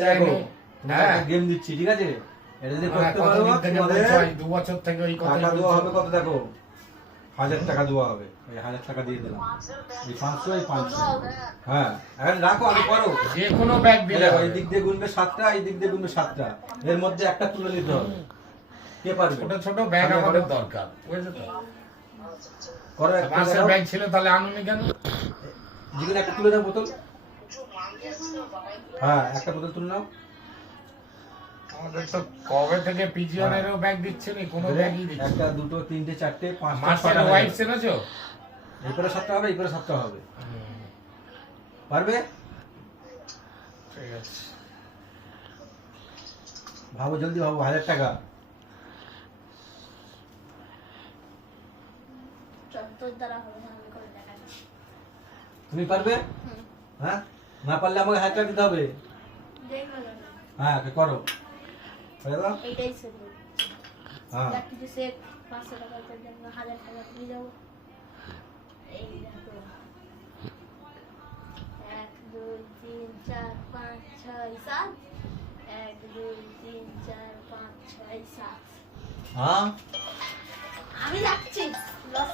চাইনি। হ্যাঁ গেম দিচ্ছি, ঠিক আছে? এটা যদি করতে পারো কতদিন থেকে তোমাদের বলছো, এই 2 বছর থেকে ওই কথা টাকা দেওয়া হবে। কত দেখো, 1000 টাকা দেওয়া হবে। এই 1000 টাকা দিয়ে দিলাম, এই 500, এই 500। হ্যাঁ এখন রাখো, আমি করো। যে কোনো ব্যাগ দিলে এই দিক দিয়ে গুনবে 7টা, এই দিক দিয়ে গুনবে 7টা, এর মধ্যে একটা তুলে নিতে হবে। কে পারবে? ছোট ছোট ব্যাগ আমাদের দরকার, বুঝেছো তো? করো, একটা মাছের ব্যাগ ছিল তাহলে আনুনি কেন? যেখানে একটা তুলে দাও বোতল। হ্যাঁ একটা বোতল তুলে নাও। আমাদের তো কবে থেকে পিজিয়নেরও ব্যাগ দিচ্ছে না, কোনো ব্যাগই দিচ্ছে না। একটা, দুটো, তিনটে, চারটে, পাঁচটা, মাছের 6টা ওয়াইফ চেনেছো? এই করে 7টা হবে, এই করে 7টা হবে। পারবে? ঠিক আছে, ভাবো, জলদি ভাবো। 1000 টাকা। তুমি পারবে? হ্যাঁ, না পারলে আমাকে 1000 টাকা দিতে হবে। হ্যাঁ করো। হয়ে গেল? এইটাই ছিল। হ্যাঁ কিছু সে 500 টাকার জন্য 1000 টাকা দিয়ে যাবো। এই দেখো 1 2 3 4 5 6 7 1 2 3 4 5 6 7 হ্যাঁ আমি যাচ্ছি লস